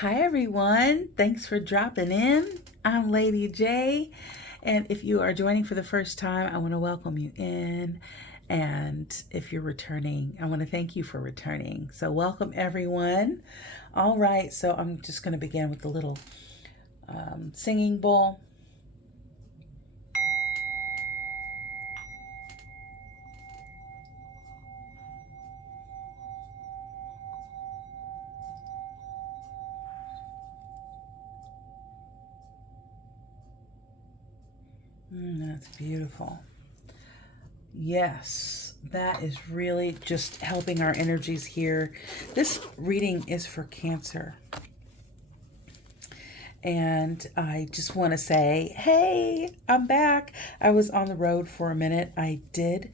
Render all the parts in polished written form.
Hi everyone, thanks for dropping in. I'm Lady J, and if you are joining for the first time, I want to welcome you in. And if you're returning, I want to thank you for returning. So welcome everyone. All right, so I'm just going to begin with the little singing bowl. That's beautiful. Yes, that is really just helping our energies here. This reading is for Cancer. And I just want to say, hey, I'm back. I was on the road for a minute. I did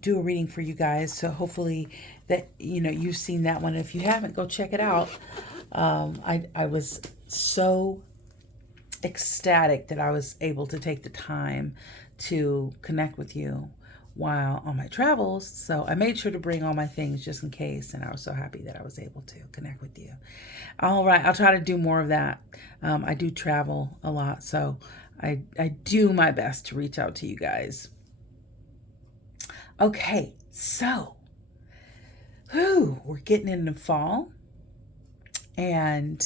do a reading for you guys. So hopefully that, you've seen that one. If you haven't, go check it out. I was so ecstatic that I was able to take the time to connect with you while on my travels. So I made sure to bring all my things just in case. And I was so happy that I was able to connect with you. All right. I'll try to do more of that. I do travel a lot. So I do my best to reach out to you guys. Okay. So we're getting into fall. And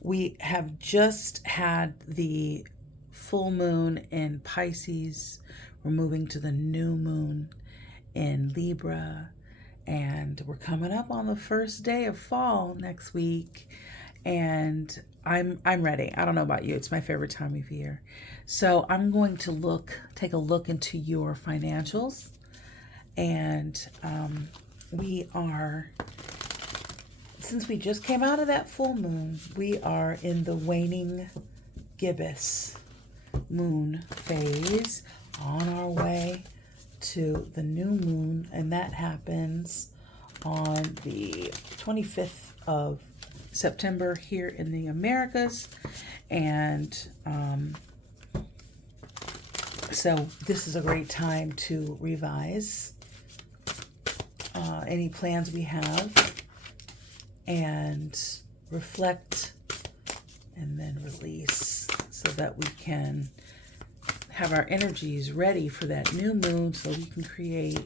we have just had the full moon in Pisces. We're moving to the new moon in Libra. And we're coming up on the first day of fall next week. And I'm ready. I don't know about you. It's my favorite time of year. So I'm going to take a look into your financials. And since we just came out of that full moon, we are in the waning gibbous moon phase on our way to the new moon, and that happens on the 25th of September here in the Americas. And so this is a great time to revise any plans we have and reflect and then release so that we can have our energies ready for that new moon so we can create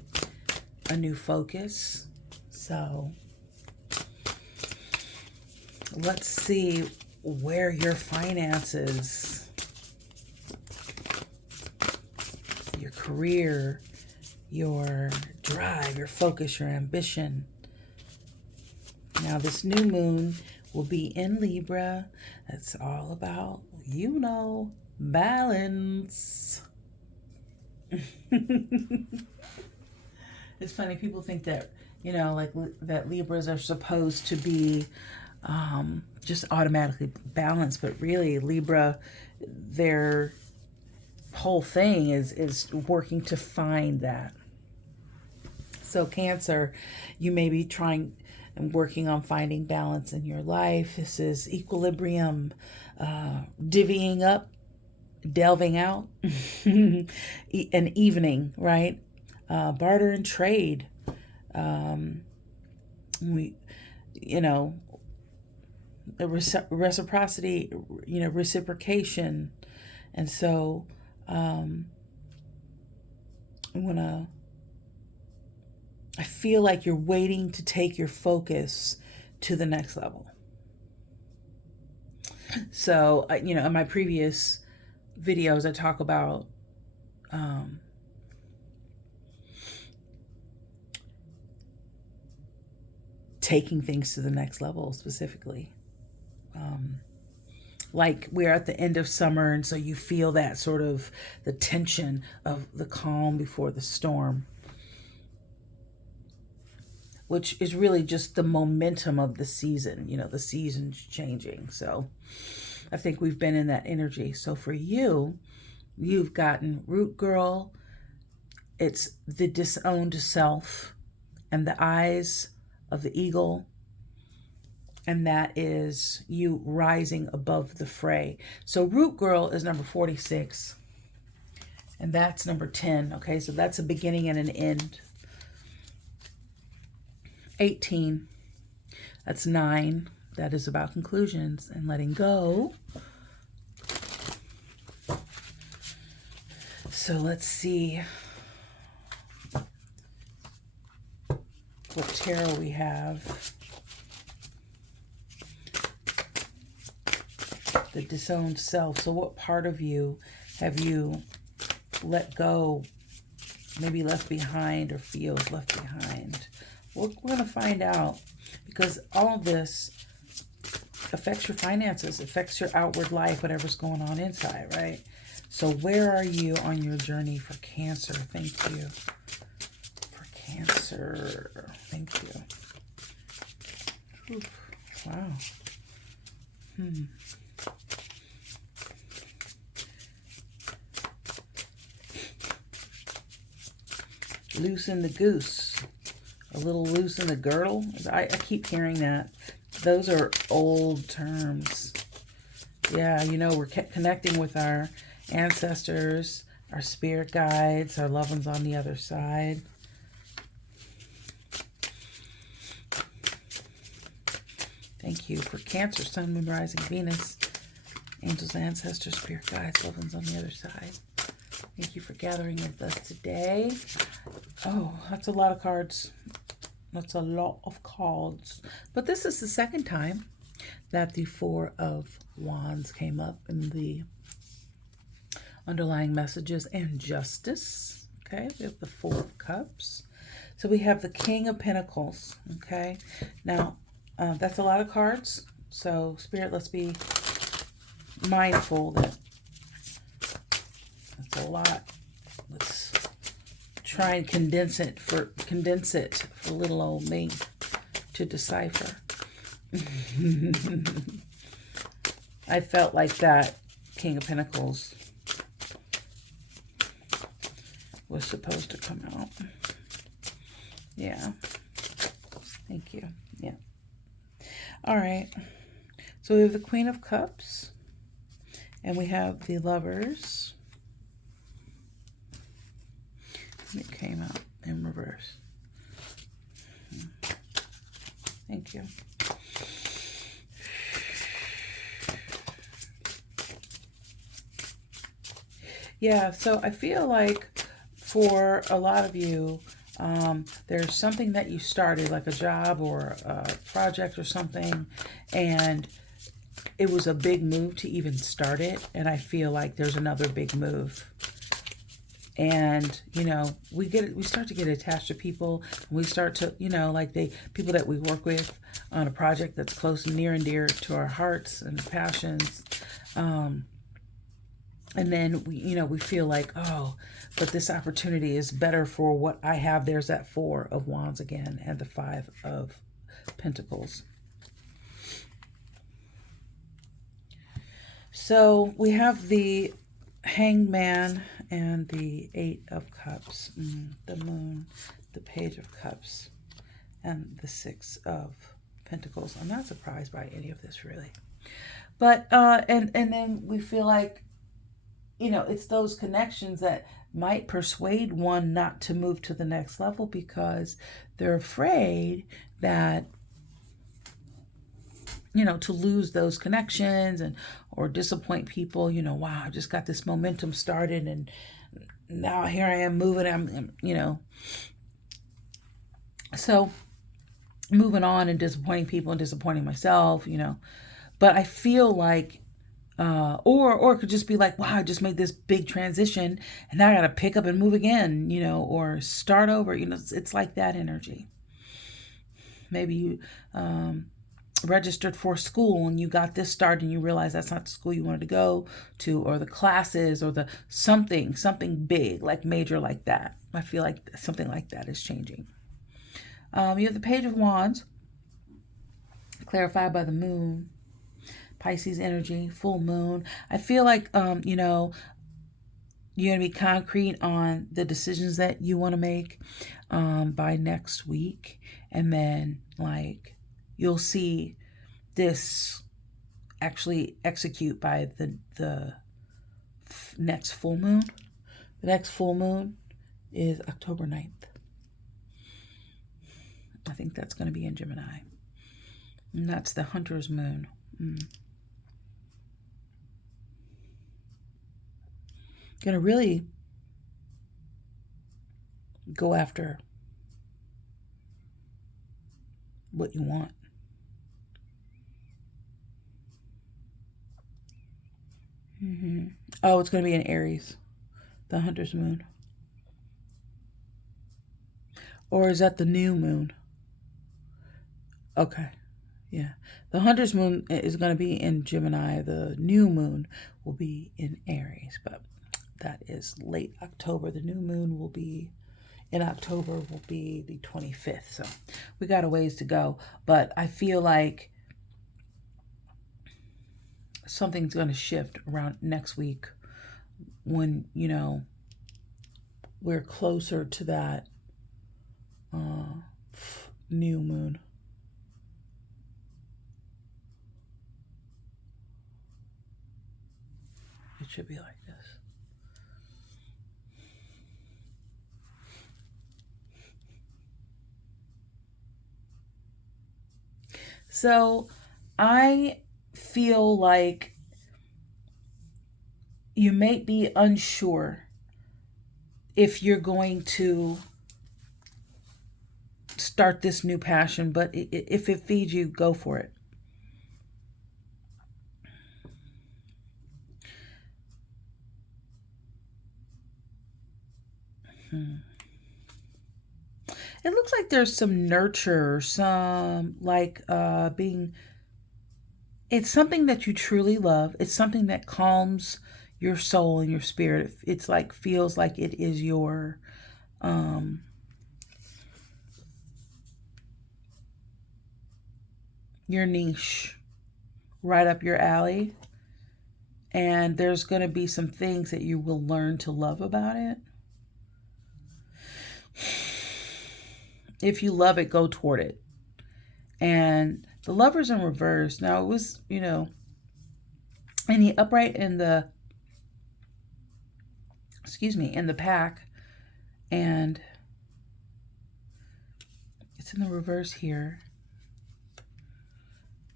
a new focus. So let's see where your finances, your career, your drive, your focus, your ambition. Now this new moon will be in Libra. That's all about, balance. It's funny, people think that, that Libras are supposed to be just automatically balanced, but really Libra, their whole thing is working to find that. So Cancer, you may be trying and working on finding balance in your life. This is equilibrium, divvying up, delving out, an evening, right? Barter and trade. Reciprocity, reciprocation. And so I feel like you're waiting to take your focus to the next level. So, in my previous videos, I talk about taking things to the next level specifically. Like we're at the end of summer, and so you feel that sort of the tension of the calm before the storm, which is really just the momentum of the season. The season's changing. So I think we've been in that energy. So for you, you've gotten Root Girl. It's the disowned self and the eyes of the eagle. And that is you rising above the fray. So Root Girl is number 46. And that's number 10. Okay, so that's a beginning and an end. 18. That's 9. that is about conclusions and letting go. So let's see what tarot we have. The disowned self. So what part of you have you let go, maybe left behind, or feels left behind? We're going to find out, because all of this affects your finances, affects your outward life, whatever's going on inside, right? So where are you on your journey for Cancer? Thank you. For Cancer. Thank you. Oof. Wow. Loose in the goose. A little loose in the girdle. I keep hearing that. Those are old terms. Yeah, you know, we're connecting with our ancestors, our spirit guides, our loved ones on the other side. Thank you for Cancer, Sun, Moon, Rising, Venus, angels, ancestors, spirit guides, loved ones on the other side. Thank you for gathering with us today. Oh, that's a lot of cards. That's a lot of cards. But this is the second time that the Four of Wands came up in the underlying messages and justice. Okay, we have the Four of Cups. So we have the King of Pentacles. Okay, now that's a lot of cards. So Spirit, let's be mindful that that's a lot. Let's try and condense it for little old me to decipher. I felt like that King of Pentacles was supposed to come out. Yeah. Thank you. Yeah. All right. So we have the Queen of Cups, and we have the Lovers. It came out in reverse. Thank you. Yeah, so I feel like for a lot of you, there's something that you started, like a job or a project or something, and it was a big move to even start it, and I feel like there's another big move. And, you know, we start to get attached to people, and we start to, you know, like people that we work with on a project that's close and near and dear to our hearts and passions. And then we feel like, oh, but this opportunity is better for what I have. There's that Four of Wands again, and the Five of Pentacles. So we have the Hangman and the Eight of Cups, the Moon, the Page of Cups, and the Six of Pentacles. I'm not surprised by any of this, really. But, and then we feel like, you know, it's those connections that might persuade one not to move to the next level because they're afraid that, you know, to lose those connections or disappoint people. You know, wow, I just got this momentum started and now here I am moving. I'm you know, so moving on and disappointing people and disappointing myself, you know. But I feel like, or it could just be like, wow, I just made this big transition and now I got to pick up and move again, you know, or start over. You know, it's like that energy. Maybe you registered for school and you got this started and you realize that's not the school you wanted to go to, or the classes, or the something big, like major, like that. I feel like something like that is changing. You have the Page of Wands, clarified by the Moon, Pisces energy, full moon. I feel like, you know, you're going to be concrete on the decisions that you want to make by next week. And then, like, you'll see this actually execute by the next full moon. The next full moon is October 9th. I think that's going to be in Gemini. And that's the hunter's moon. Gonna really go after what you want. Oh, it's gonna be in Aries, the hunter's moon. Or is that the new moon? Okay. Yeah. The hunter's moon is going to be in Gemini. The new moon will be in Aries, but that is late October. The new moon will be in October, will be the 25th. So we got a ways to go, but I feel like something's going to shift around next week when, we're closer to that new moon. It should be like this. So I feel like you may be unsure if you're going to start this new passion, but if it feeds you, go for it. It looks like there's some nurture, some like being, it's something that you truly love. It's something that calms your soul and your spirit. It's like, feels like it is your niche, right up your alley. And there's going to be some things that you will learn to love about it. If you love it, go toward it. And the Lover's in reverse. Now it was, in the upright in the, in the pack. And it's in the reverse here.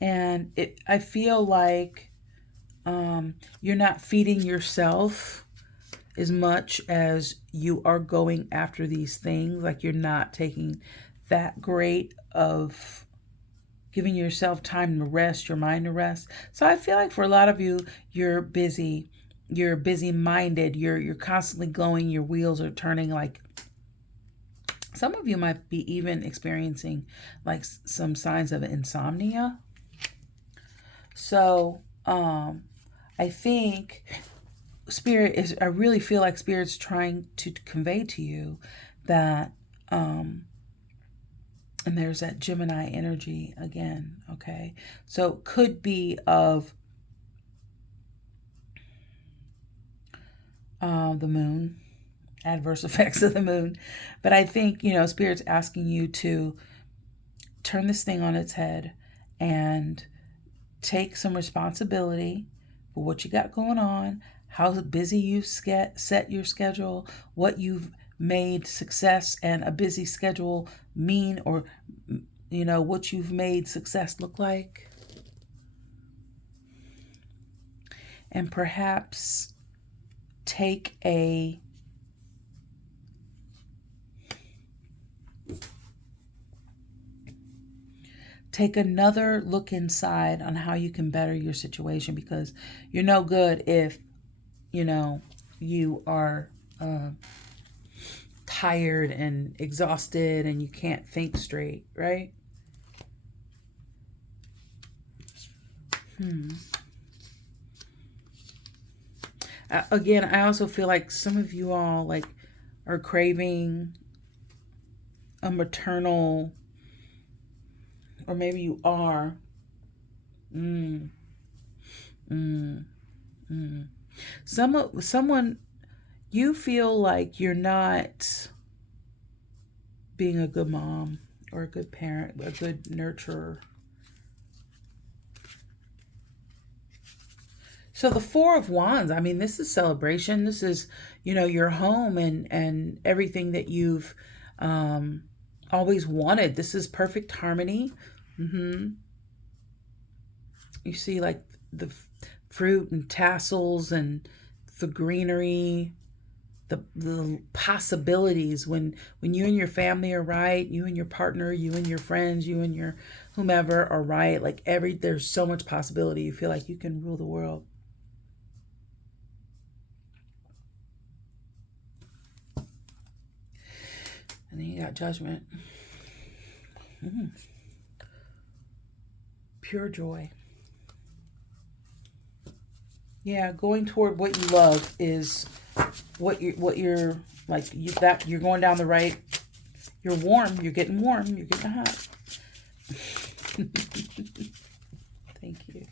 And I feel like you're not feeding yourself as much as you are going after these things. Like you're not taking that great of giving yourself time to rest, your mind to rest. So I feel like for a lot of you, you're busy. You're busy-minded. You're constantly going. Your wheels are turning. Like some of you might be even experiencing like some signs of insomnia. So I think I really feel like Spirit's trying to convey to you that, and there's that Gemini energy again, okay? So could be of the moon, adverse effects of the moon. But I think, Spirit's asking you to turn this thing on its head and take some responsibility for what you got going on, how busy you've set your schedule, what you've made success and a busy schedule mean, or, what you've made success look like. And perhaps take another look inside on how you can better your situation, because you're no good if, you are tired and exhausted and you can't think straight, right? Again, I also feel like some of you all like are craving a maternal, or maybe you are. Someone, you feel like you're not being a good mom or a good parent, a good nurturer. So the Four of Wands, I mean, this is celebration. This is, your home and everything that you've always wanted. This is perfect harmony. You see like the fruit and tassels and the greenery, the possibilities when you and your family are right, you and your partner, you and your friends, you and your whomever are right. Like there's so much possibility. You feel like you can rule the world. And then you got Judgment. Pure joy. Yeah, going toward what you love is what you're like, you're going down the right. You're warm. You're getting warm. You're getting hot. Thank you.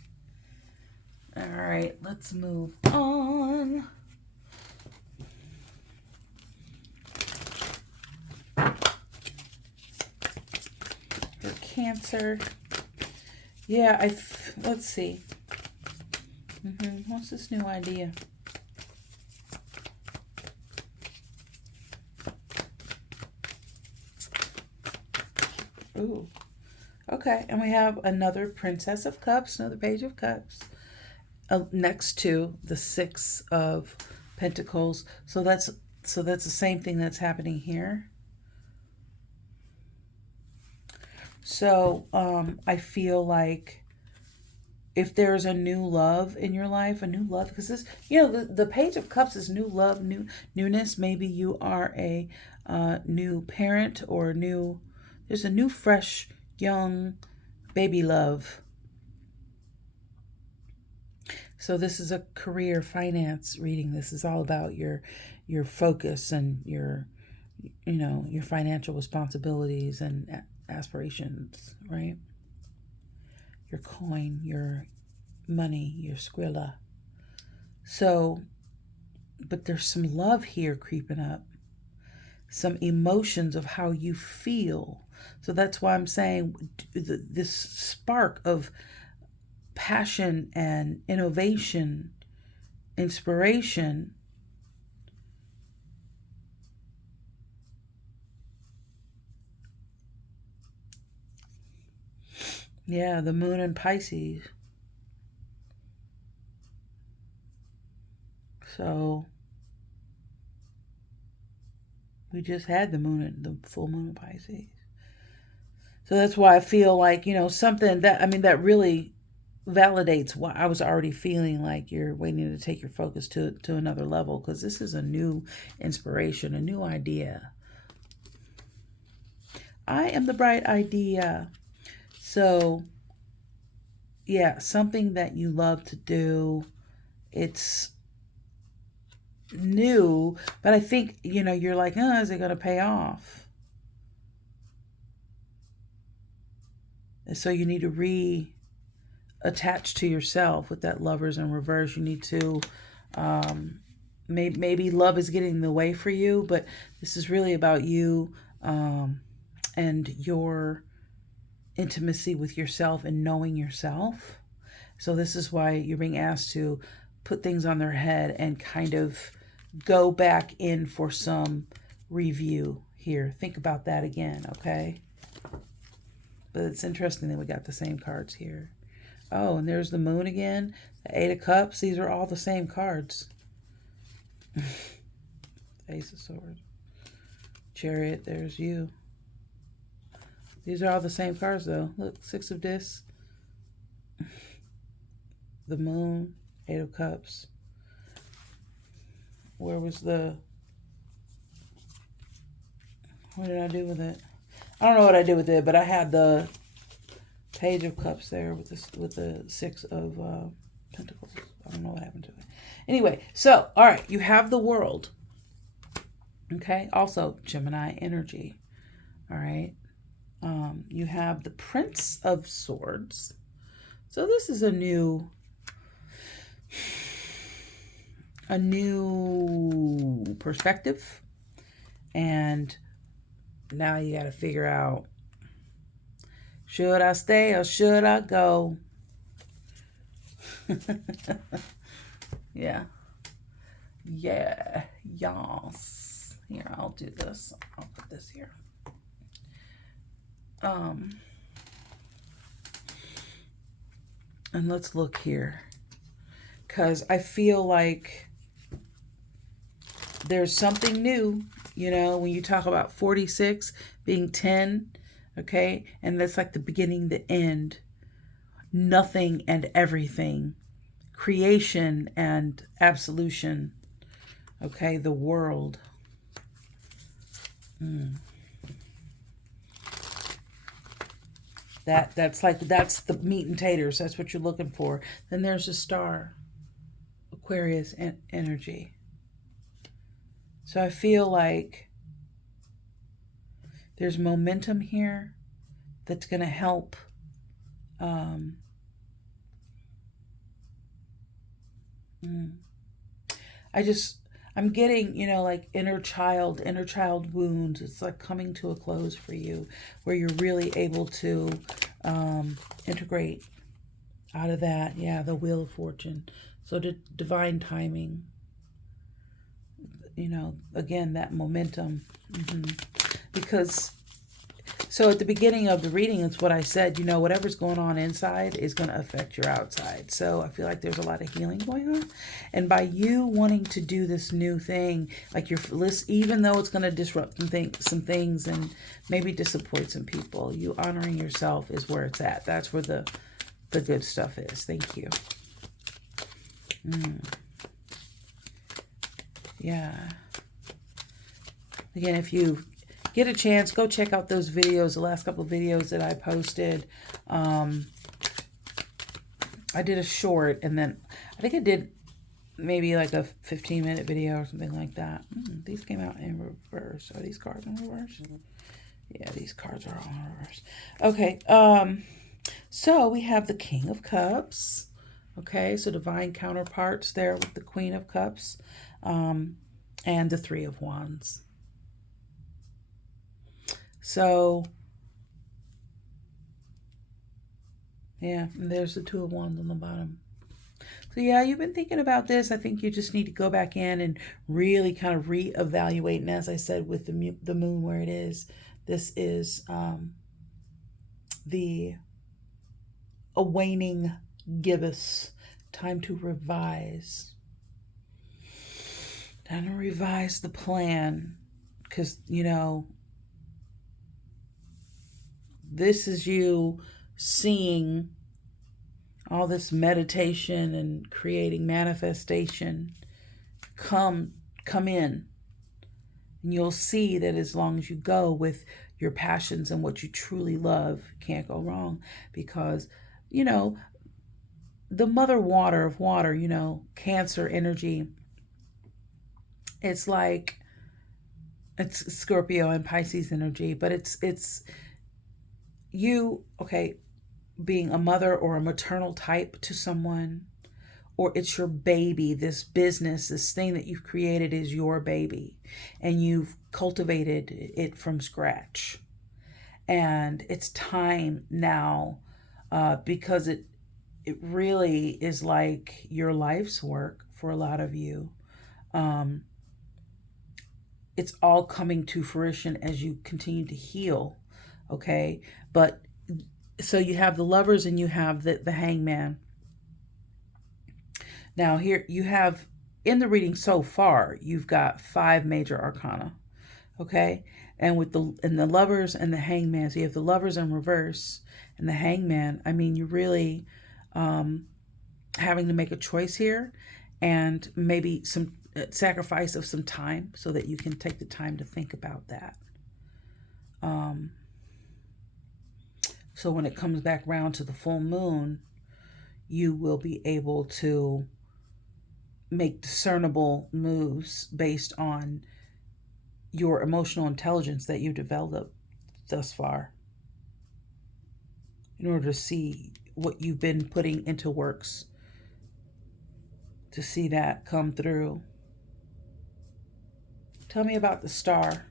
All right, let's move on. For Cancer. Yeah, let's see. What's this new idea? Ooh. Okay, and we have another Princess of Cups, another Page of Cups, next to the Six of Pentacles. So that's the same thing that's happening here. So I feel like if there's a new love in your life, a new love, because this, the Page of Cups is new love, newness. Maybe you are a new parent or there's a new, fresh, young baby love. So this is a career finance reading. This is all about your focus and your financial responsibilities and aspirations, right? Your coin, your money, your Skrilla. So, but there's some love here creeping up. Some emotions of how you feel. So that's why I'm saying this spark of passion and innovation, inspiration. Yeah, the moon in Pisces. So we just had the full moon in Pisces. So that's why I feel like, something that really validates what I was already feeling, like you're waiting to take your focus to another level, because this is a new inspiration, a new idea. I am the bright idea. So yeah, something that you love to do. It's new, but I think, you're like, is it going to pay off? And so you need to reattach to yourself with that Lovers in reverse. You need to, maybe love is getting in the way for you, but this is really about you and your intimacy with yourself and knowing yourself. So this is why you're being asked to put things on their head and kind of go back in for some review here. Think about that again, okay? But it's interesting that we got the same cards here. Oh, and there's the moon again. The Eight of Cups. These are all the same cards. Ace of Swords. Chariot. There's you. These are all the same cards, though. Look, Six of Discs. The moon. Eight of Cups. Where was what did I do with it? I don't know what I did with it, but I had the Page of Cups there with the Six of Pentacles. I don't know what happened to it. Anyway, so, all right, you have the World. Okay, also Gemini energy. All right. You have the Prince of Swords. So this is a new perspective. And now you got to figure out, should I stay or should I go? Yeah. Yeah. Yes. Here, I'll do this. I'll put this here. And let's look here, because I feel like there's something new, you know, when you talk about 46 being 10, okay? And that's like the beginning, the end, nothing and everything, creation and absolution, okay? The world. That's the meat and taters. That's what you're looking for. Then there's a star, Aquarius energy. So I feel like there's momentum here that's going to help. I'm getting, you know, like inner child wounds. It's like coming to a close for you, where you're really able to integrate out of that. Yeah, the Wheel of Fortune. So the divine timing, you know, again, that momentum. Because, so at the beginning of the reading, it's what I said, you know, whatever's going on inside is going to affect your outside. So I feel like there's a lot of healing going on. And by you wanting to do this new thing, like your list, even though it's going to disrupt some things and maybe disappoint some people, you honoring yourself is where it's at. That's where the good stuff is. Thank you. Yeah. Again, if you get a chance, go check out those videos, the last couple of videos that I posted. I did a short, and then I think I did maybe like a 15-minute video or something like that. These came out in reverse. Are these cards in reverse? Yeah, these cards are all in reverse. Okay, so we have the King of Cups. Okay, so divine counterparts there with the Queen of Cups, and the Three of Wands. So, yeah, and there's the Two of Wands on the bottom. So, yeah, you've been thinking about this. I think you just need to go back in and really kind of reevaluate. And as I said, with the moon where it is, this is the a waning gibbous. Time to revise. Time to revise the plan. Because, you know, this is you seeing all this meditation and creating manifestation come in. And you'll see that as long as you go with your passions and what you truly love, can't go wrong. Because, you know, the mother water of water, you know, Cancer energy, it's like, it's Scorpio and Pisces energy, but it's you, okay, being a mother or a maternal type to someone, or it's your baby, this business, this thing that you've created is your baby, and you've cultivated it from scratch. And it's time now, because it really is like your life's work for a lot of you. It's all coming to fruition as you continue to heal, okay? But so you have the Lovers and you have the Hangman. Now here you have, in the reading so far, you've got 5 major arcana, okay? And with the Lovers and the Hangman, so you have the Lovers in reverse and the Hangman. I mean, you're really having to make a choice here, and maybe some sacrifice of some time so that you can take the time to think about that. So when it comes back round to the full moon, you will be able to make discernible moves based on your emotional intelligence that you've developed thus far, in order to see what you've been putting into works, to see that come through. Tell me about the Star.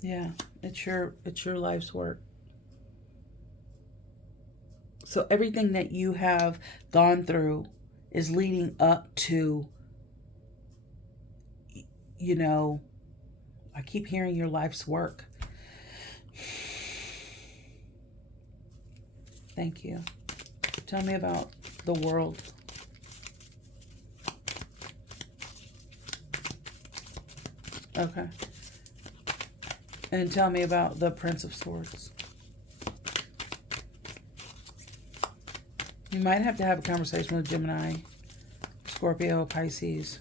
Yeah, it's your life's work. So everything that you have gone through is leading up to you know, I keep hearing your life's work. Thank you. Tell me about the world. Okay. And tell me about the Prince of Swords. You might have to have a conversation with Gemini, Scorpio, Pisces.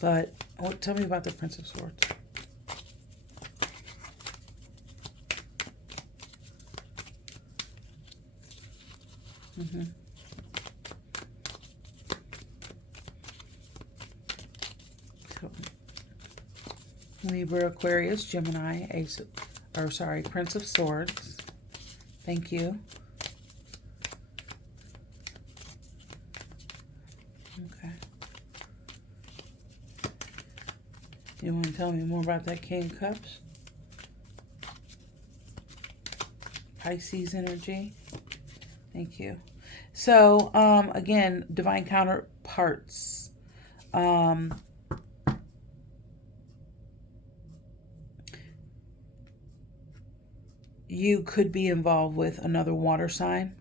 But tell me about the Prince of Swords. Libra, Aquarius, Gemini, Prince of Swords. Thank you. Okay. You want to tell me more about that King of Cups? Pisces energy. Thank you. So, again, divine counterparts. You could be involved with another water sign.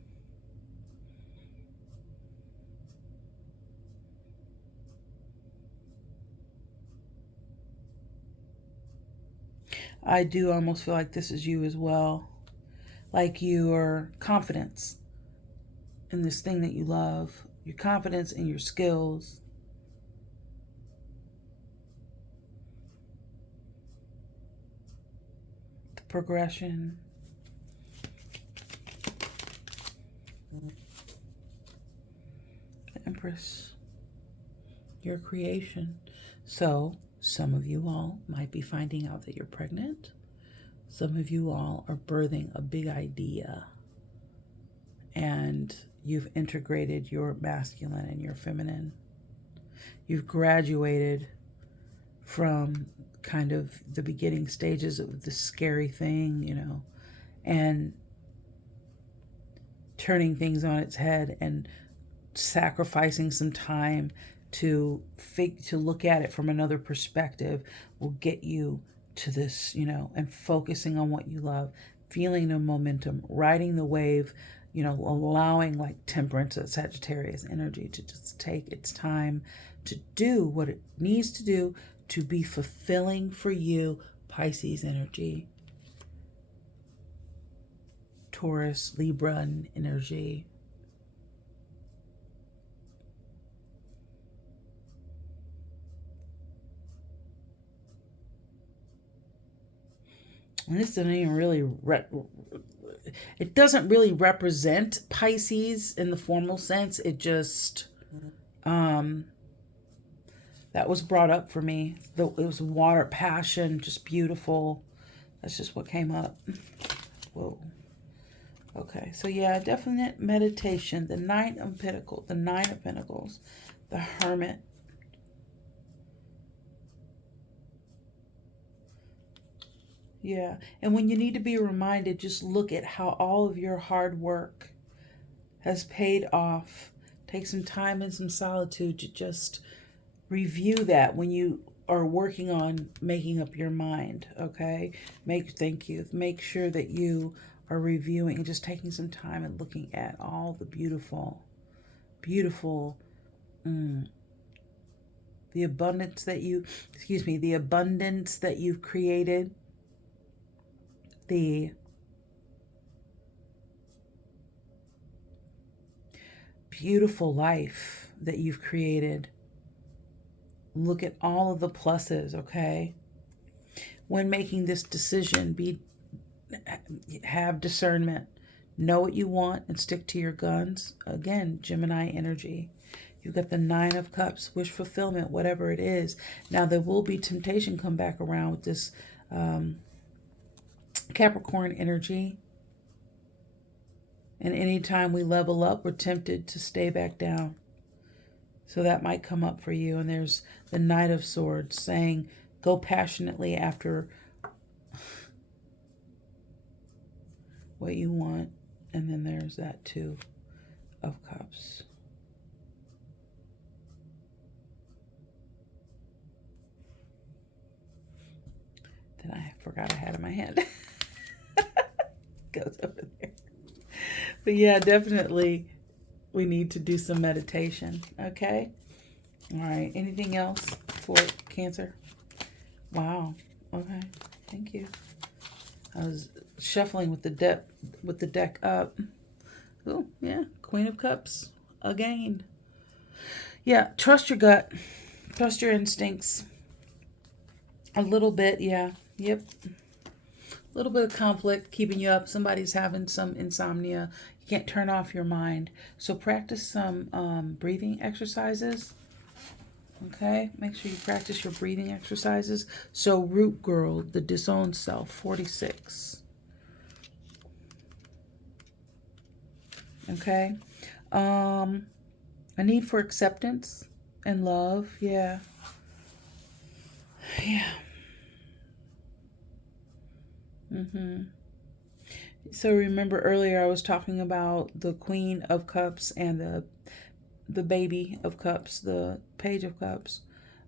I do almost feel like this is you as well. Like your confidence in this thing that you love. Your confidence in your skills. The progression. The Empress. Your creation. So, some of you all might be finding out that you're pregnant. Some of you all are birthing a big idea. And you've integrated your masculine and your feminine. You've graduated from kind of the beginning stages of the scary thing, you know, and turning things on its head and sacrificing some time to look at it from another perspective will get you to this, you know, and focusing on what you love, feeling the momentum, riding the wave, you know, allowing like Temperance, Sagittarius energy to just take its time to do what it needs to do to be fulfilling for you. Pisces energy, Taurus, Libra energy. And this doesn't even really, it doesn't really represent Pisces in the formal sense. It just, that was brought up for me. It was water, passion, just beautiful. That's just what came up. Whoa. Okay, so yeah, definite meditation. The Nine of Pentacles, the Hermit. Yeah, and when you need to be reminded, just look at how all of your hard work has paid off. Take some time and some solitude to just review that when you are working on making up your mind, okay? Thank you. Make sure that you are reviewing and just taking some time and looking at all the beautiful, the abundance that you've created, the beautiful life that you've created. Look at all of the pluses, okay? When making this decision, have discernment. Know what you want and stick to your guns. Again, Gemini energy. You've got the Nine of Cups, wish fulfillment, whatever it is. Now, there will be temptation come back around with this Capricorn energy. And anytime we level up, we're tempted to stay back down. So that might come up for you. And there's the Knight of Swords saying, go passionately after what you want. And then there's that Two of Cups. forgot I had in my hand. Goes over there. But yeah, definitely we need to do some meditation. Okay. All right. Anything else for Cancer? Wow. Okay. Thank you. I was shuffling with the deck up. Oh, yeah. Queen of Cups again. Yeah, trust your gut. Trust your instincts. A little bit, yeah. Yep. A little bit of conflict keeping you up. Somebody's having some insomnia. You can't turn off your mind. So practice some breathing exercises. Okay, make sure you practice your breathing exercises. So Root Girl, the disowned self, 46. Okay. A need for acceptance and love. Yeah. Yeah. So remember earlier I was talking about the Queen of Cups and the Baby of Cups, the Page of Cups.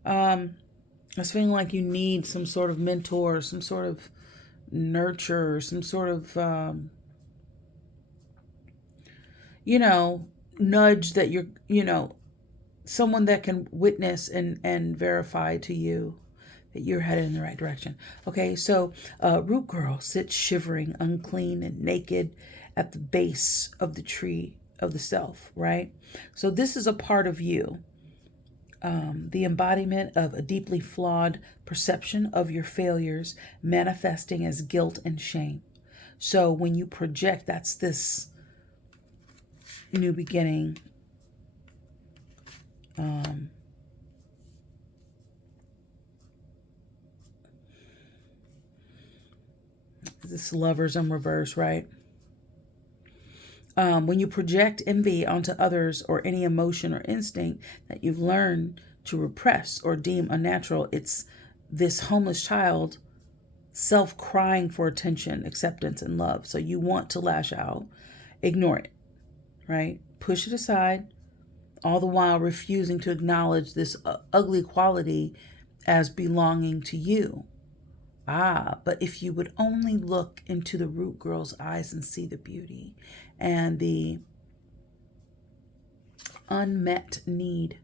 I was feeling like you need some sort of mentor, some sort of nurture, some sort of nudge that you're someone that can witness and verify to you that you're headed in the right direction. Okay, so Root Girl sits shivering, unclean, and naked at the base of the tree of the self, right? So this is a part of you, the embodiment of a deeply flawed perception of your failures manifesting as guilt and shame. So when you project, that's this new beginning. This Lover's in reverse, right? When you project envy onto others or any emotion or instinct that you've learned to repress or deem unnatural, it's this homeless child self crying for attention, acceptance, and love. So you want to lash out, ignore it, right? Push it aside, all the while refusing to acknowledge this ugly quality as belonging to you. But if you would only look into the Root Girl's eyes and see the beauty and the unmet need,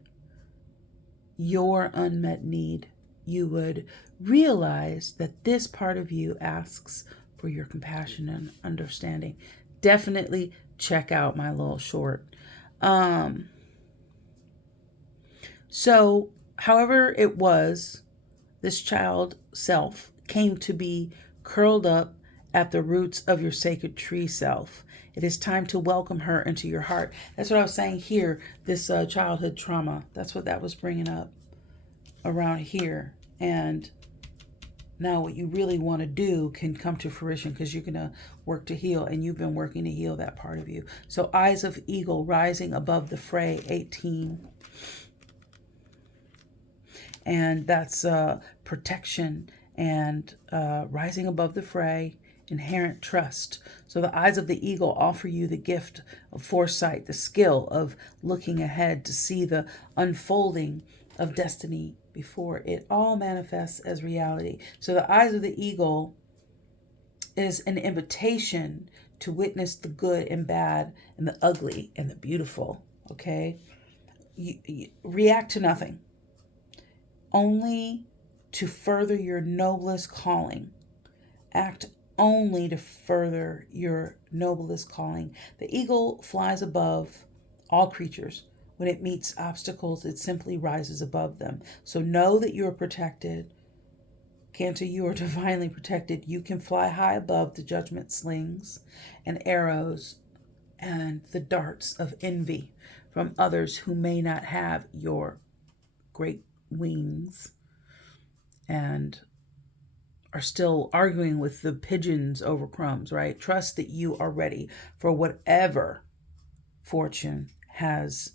your unmet need, you would realize that this part of you asks for your compassion and understanding. Definitely check out my little short. So, however it was, this child self came to be curled up at the roots of your sacred tree self. It is time to welcome her into your heart. That's what I was saying here, this childhood trauma. That's what that was bringing up around here. And now what you really want to do can come to fruition because you're going to work to heal, and you've been working to heal that part of you. So Eyes of Eagle rising above the fray, 18. And that's protection and rising above the fray, inherent trust. So the eyes of the eagle offer you the gift of foresight, the skill of looking ahead to see the unfolding of destiny before it all manifests as reality. So the eyes of the eagle is an invitation to witness the good and bad and the ugly and the beautiful, okay? You react to nothing, only to further your noblest calling. Act only to further your noblest calling. The eagle flies above all creatures. When it meets obstacles, it simply rises above them. So know that you are protected. Cancer, you are divinely protected. You can fly high above the judgment slings and arrows and the darts of envy from others who may not have your great wings and are still arguing with the pigeons over crumbs, right? Trust that you are ready for whatever fortune has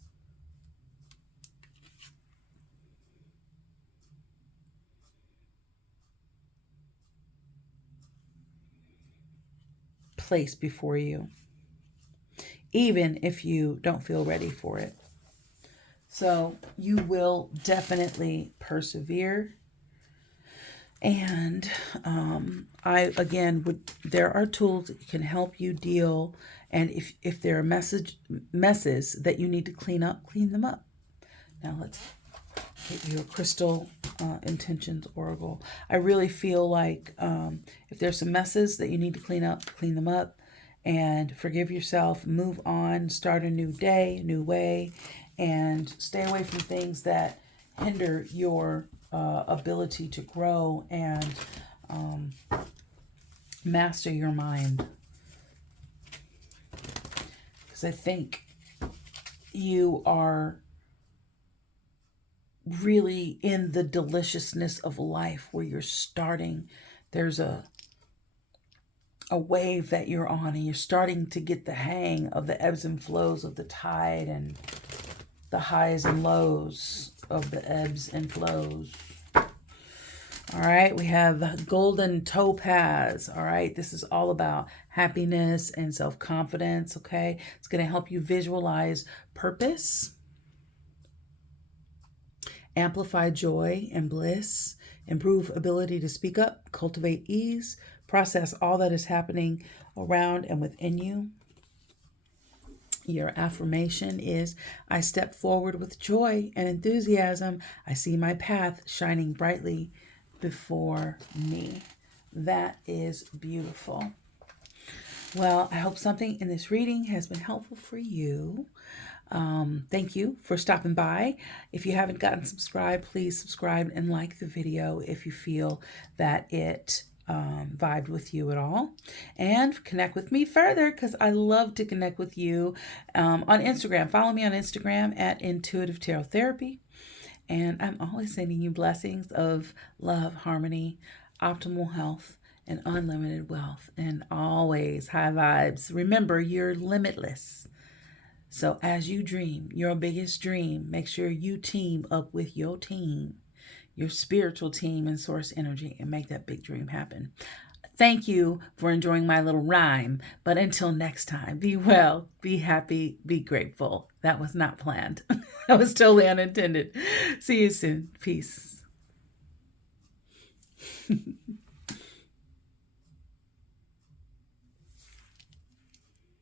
placed before you, even if you don't feel ready for it. So you will definitely persevere. And there are tools that can help you deal. And if there are messes that you need to clean up, clean them up. Now let's get you a crystal intentions oracle. I really feel like if there's some messes that you need to clean up, clean them up, and forgive yourself, move on, start a new day, new way, and stay away from things that hinder your ability to grow and master your mind. Because I think you are really in the deliciousness of life where you're starting. There's a wave that you're on, and you're starting to get the hang of the ebbs and flows of the tide and the highs and lows of the ebbs and flows. All right, we have golden topaz. All right, this is all about happiness and self-confidence, okay? It's going to help you visualize purpose, amplify joy and bliss, improve ability to speak up, cultivate ease, process all that is happening around and within you. Your affirmation is, I step forward with joy and enthusiasm. I see my path shining brightly before me. That is beautiful. Well, I hope something in this reading has been helpful for you. Thank you for stopping by. If you haven't gotten subscribed, please subscribe and like the video if you feel that it vibed with you at all. And connect with me further, because I love to connect with you on Instagram. Follow me on Instagram at Intuitive Tarot Therapy. And I'm always sending you blessings of love, harmony, optimal health, and unlimited wealth. And always high vibes. Remember, you're limitless. So as you dream your biggest dream, make sure you team up with your team, your spiritual team and source energy, and make that big dream happen. Thank you for enjoying my little rhyme. But until next time, be well, be happy, be grateful. That was not planned. That was totally unintended. See you soon. Peace.